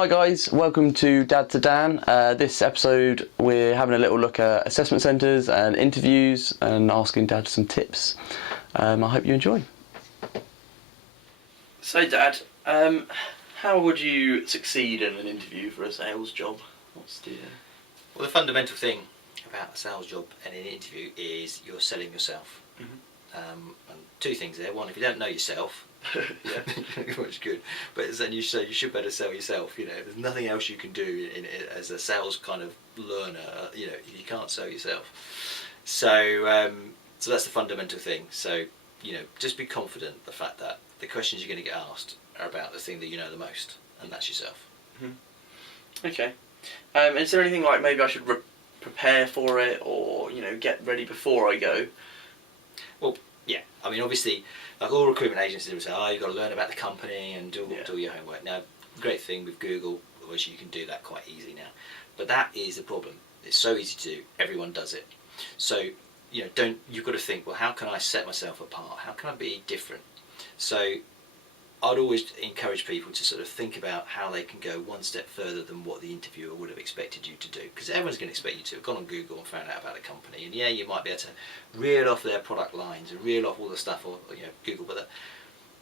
Hi guys, welcome to Dad to Dan. This episode we're having a little look at assessment centres and interviews and asking Dad some tips. I hope you enjoy. So Dad, how would you succeed in an interview for a sales job? What's the... Well, the fundamental thing about a sales job and an interview is you're selling yourself. And two things there. One, if you don't know yourself, which is good, but then you should better sell yourself. You know, there's nothing else you can do in as a sales kind of learner. You know, you can't sell yourself. So, so that's the fundamental thing. So, you know, just be confident the fact that the questions you're going to get asked are about the thing that you know the most, and that's yourself. Okay. Is there anything like maybe I should prepare for it, or get ready before I go? Well, yeah. I mean, obviously, like all recruitment agencies will say, "Oh, you've got to learn about the company and do your homework." Now, the great thing with Google is you can do that quite easy now, but that is the problem. It's so easy to do. Everyone does it. So, you've got to think, well, how can I set myself apart? How can I be different? So, I'd always encourage people to sort of think about how they can go one step further than what the interviewer would have expected you to do. Because everyone's going to expect you to have gone on Google and found out about the company. And yeah, you might be able to reel off their product lines and reel off all the stuff on Google.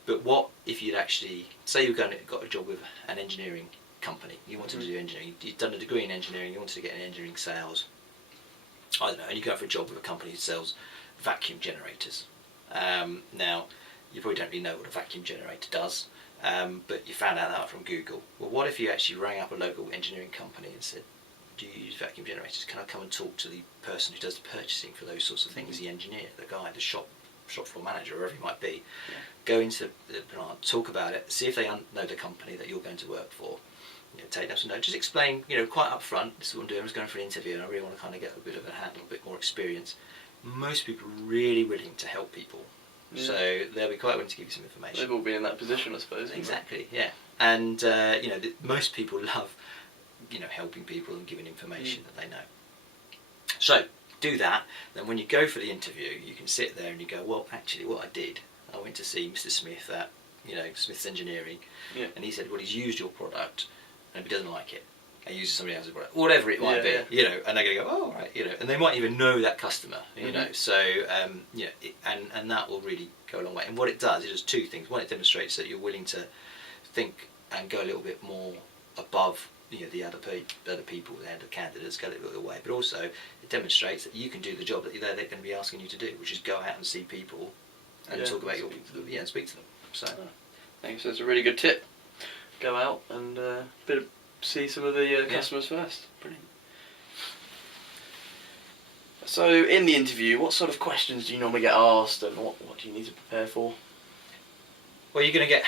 But what if you'd actually, say you've got a job with an engineering company, you wanted to do engineering, you've done a degree in engineering, you wanted to get in engineering sales, I don't know, and you go for a job with a company that sells vacuum generators. Now, you probably don't really know what a vacuum generator does, but you found out that from Google. Well, what if you actually rang up a local engineering company and said, "Do you use vacuum generators? Can I come and talk to the person who does the purchasing for those sorts of things, the engineer, the guy, the shop floor manager, whoever it might be?" Go into the plant, talk about it, see if they know the company that you're going to work for. Take them some notes, just explain, quite up front, this is what I'm doing, I was going for an interview and I really want to kind of get a bit of a handle, a bit more experience. Most people are really willing to help people. So they'll be quite willing to give you some information. They've all been in that position, I suppose. Exactly, yeah. And most people love, helping people and giving information that they know. So do that. Then when you go for the interview, you can sit there and you go, well, actually, what I did, I went to see Mr. Smith at, Smith's Engineering, and he said, well, he's used your product, and if he doesn't like it, he uses somebody else's product, whatever it might be, and they're going to go, oh, right, and they might even know that customer, so, and that will really go a long way. And what it does two things. One, it demonstrates that you're willing to think and go a little bit more above, the other people, the other candidates, go a little bit away, but also it demonstrates that you can do the job that they're going to be asking you to do, which is go out and see people and talk about and speak to them. So, thanks. That's a really good tip. Go out and see some of the customers first. Brilliant. So, in the interview, what sort of questions do you normally get asked, and what do you need to prepare for? Well, you're going to get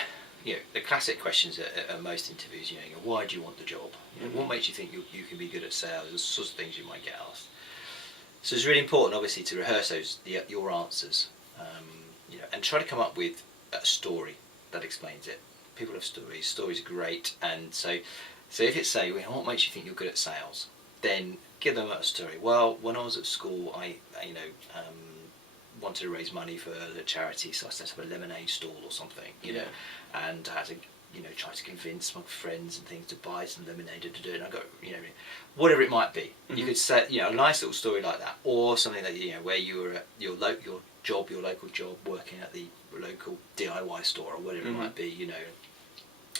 the classic questions at most interviews. Why do you want the job? What makes you think you can be good at sales? The sorts of things you might get asked. So it's really important, obviously, to rehearse your answers, and try to come up with a story that explains it. People have stories. Stories are great, and so if it's what makes you think you're good at sales, then give them a story. Well, when I was at school, I wanted to raise money for the charity, so I set up a lemonade stall or something, and I had to try to convince my friends and things to buy some lemonade to do it. And I got whatever it might be. You could say a nice little story like that, or something that where you were at your local job, working at the local DIY store or whatever it might be.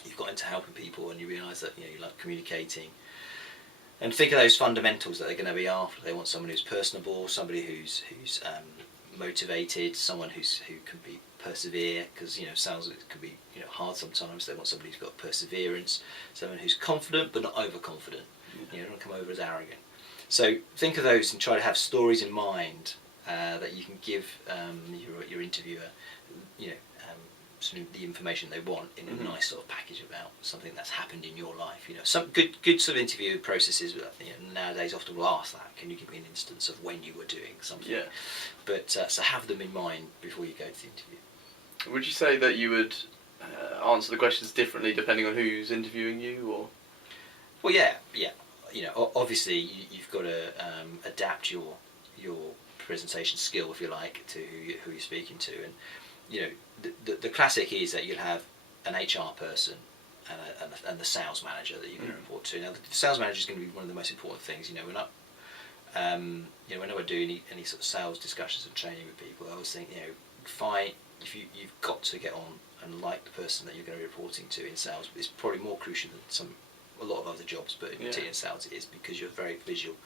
You've got into helping people and you realise that you like communicating. And think of those fundamentals that they're going to be after. They want someone who's personable, somebody who's motivated, someone who can be persevere, because sales can be hard sometimes. They want somebody who's got perseverance, someone who's confident but not overconfident. You don't come over as arrogant. So think of those and try to have stories in mind that you can give your interviewer, the information they want in a nice sort of package about something that's happened in your life. Some good sort of interview processes nowadays often will ask that. Can you give me an instance of when you were doing something? Yeah. But so have them in mind before you go to the interview. Would you say that you would answer the questions differently depending on who's interviewing you, or? Well, yeah. Obviously you've got to adapt your presentation skill, if you like, to who you're speaking to, and the classic is that you'll have an HR person and the sales manager that you're going to report to. Now, the sales manager is going to be one of the most important things. You know, we're not, whenever I do any sort of sales discussions and training with people, I always think, fine, if you've got to get on and like the person that you're going to be reporting to in sales. It's probably more crucial than a lot of other jobs, but particularly in sales it is, because you're very visual.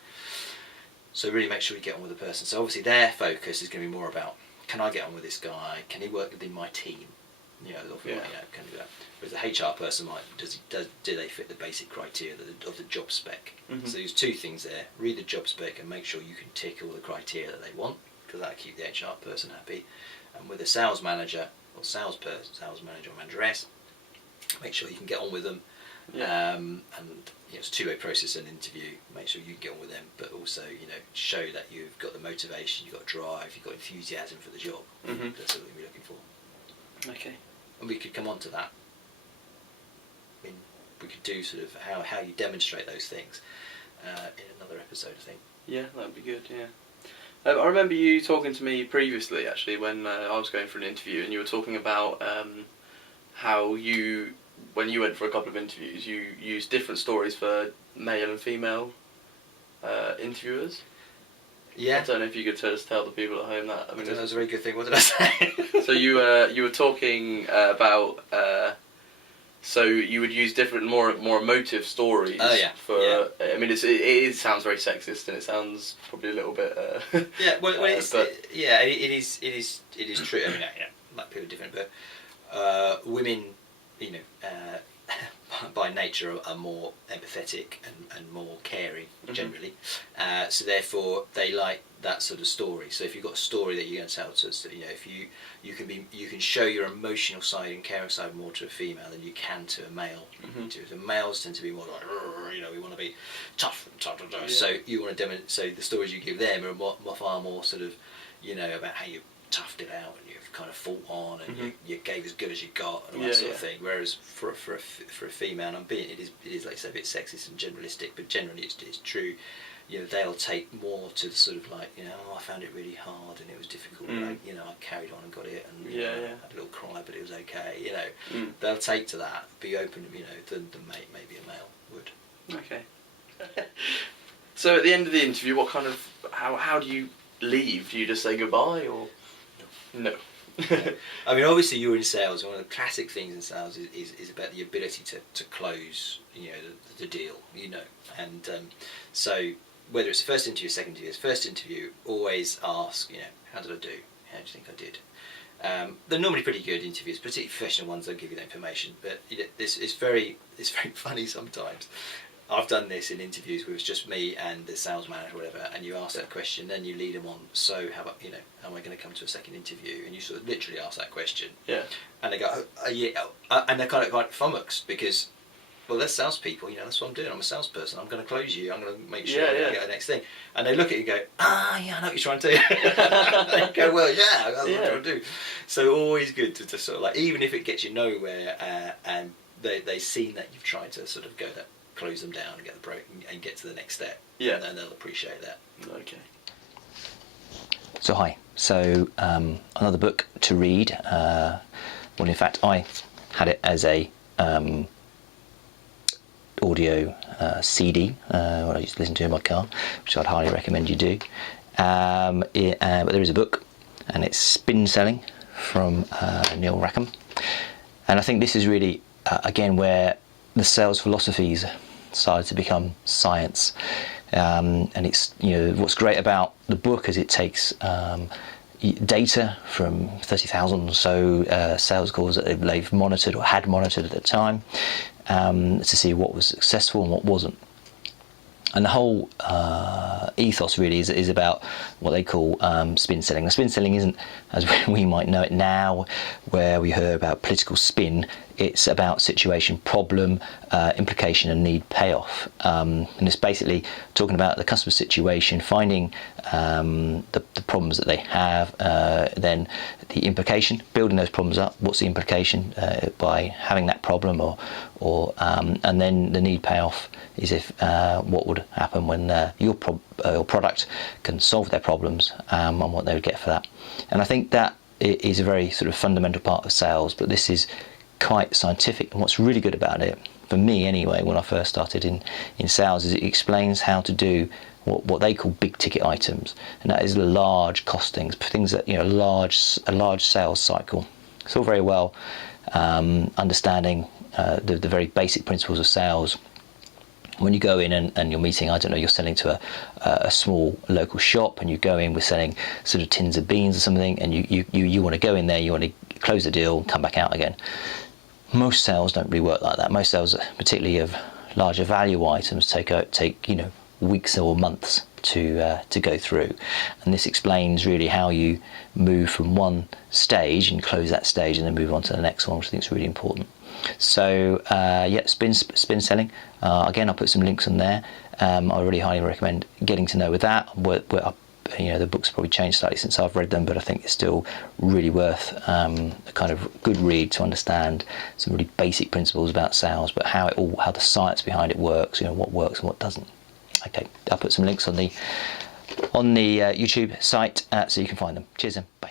So really make sure you get on with the person. So obviously their focus is going to be more about, can I get on with this guy? Can he work within my team? Can do that. Whereas the HR person do they fit the basic criteria of the job spec? Mm-hmm. So there's two things there. Read the job spec and make sure you can tick all the criteria that they want, because that'll keep the HR person happy. And with a sales manager or sales manager or manageress, make sure you can get on with them. Yeah. And it's a two-way process in an interview. Make sure you can get on with them, but also show that you've got the motivation, you've got drive, you've got enthusiasm for the job. Mm-hmm. That's what we're looking for. Okay. And we could come on to that. I mean, we could do sort of how you demonstrate those things in another episode, I think. Yeah, that would be good. Yeah. I remember you talking to me previously, actually, when I was going for an interview, and you were talking about how when you went for a couple of interviews, you used different stories for male and female interviewers. Yeah. I don't know if you could tell the people at home that. I mean, that was a very good thing. What did I say? So you were talking about. So you would use different, more emotive stories. Oh yeah. I mean, it sounds very sexist, and it sounds probably a little bit. Yeah. Well, it is true. I mean, like people are different, but women, by nature are more empathetic and more caring generally. Mm-hmm. So therefore they like that sort of story. So if you've got a story that you're going to tell to us, if you can show your emotional side and caring side more to a female than you can to a male. Mm-hmm. The males tend to be more like, we want to be tough. Yeah. So you want to demonstrate. So the stories you give them are far more sort of, about how you toughed it out and you've kind of fought on and mm-hmm. you gave as good as you got and all that sort of thing. Whereas for a female, and it is like I say, a bit sexist and generalistic, but generally it's true. They'll take more to the sort of like, I found it really hard and it was difficult. Mm. I carried on and got it, and I had a little cry, but it was okay. They'll take to that, be open, than maybe a male would. Okay. So at the end of the interview, what kind of how do you leave? Do you just say goodbye or no? I mean, obviously you're in sales. One of the classic things in sales is about the ability to close, the deal, and so whether it's the first interview, second interview, always ask, how did I do? How do you think I did? They're normally pretty good interviews, particularly professional ones. They'll give you the information, but it's very funny sometimes. I've done this in interviews where it's just me and the sales manager or whatever, and you ask that question, then you lead them on, so how about, am I going to come to a second interview? And you sort of literally ask that question. Yeah. And they go, and they're kind of like flummoxed, because, well, they're salespeople, that's what I'm doing, I'm a salesperson, I'm going to close you, I'm going to make sure I get the next thing. And they look at you and go, I know what you're trying to do. They go, well, that's what I'm trying to do. So always good to sort of like, even if it gets you nowhere, and they've seen that you've tried to sort of go that, close them down and get the break and get to the next step. Yeah. And then they'll appreciate that. Okay. So hi. So another book to read. Well, in fact, I had it as a audio CD, what I used to listen to in my car, which I'd highly recommend you do. But there is a book, and it's Spin Selling from Neil Rackham. And I think this is really, again, where the sales philosophies started to become science, and it's what's great about the book is it takes data from 30,000 or so sales calls that they've monitored or had monitored at the time, to see what was successful and what wasn't. And the whole ethos really is about what they call spin selling. The spin selling isn't, as we might know it now, where we hear about political spin. It's about situation, problem, implication, and need payoff. And it's basically talking about the customer situation, finding the problems that they have, then the implication, building those problems up. What's the implication by having that problem, or and then the need payoff is if what would happen when your product can solve their problems, and what they would get for that. And I think that is a very sort of fundamental part of sales, but this is quite scientific. And what's really good about it, for me anyway, when I first started in sales, is it explains how to do what they call big ticket items, and that is large costings, things that, you know, a large sales cycle. It's all very well understanding the very basic principles of sales. When you go in and you're meeting, I don't know, you're selling to a small local shop, and you go in with selling sort of tins of beans or something, and you want to go in there, you want to close the deal and come back out again. Most sales don't really work like that. Most sales, particularly of larger value items, take you know, weeks or months to go through, and this explains really how you move from one stage and close that stage and then move on to the next one, which I think is really important. So yeah, spin selling. Again, I'll put some links on there. I really highly recommend getting to know with that. You know, the books probably changed slightly since I've read them, but I think it's still really worth a kind of good read to understand some really basic principles about sales, but how the science behind it works. You know, what works and what doesn't. Okay, I'll put some links on the YouTube site so you can find them. Cheers then. Bye.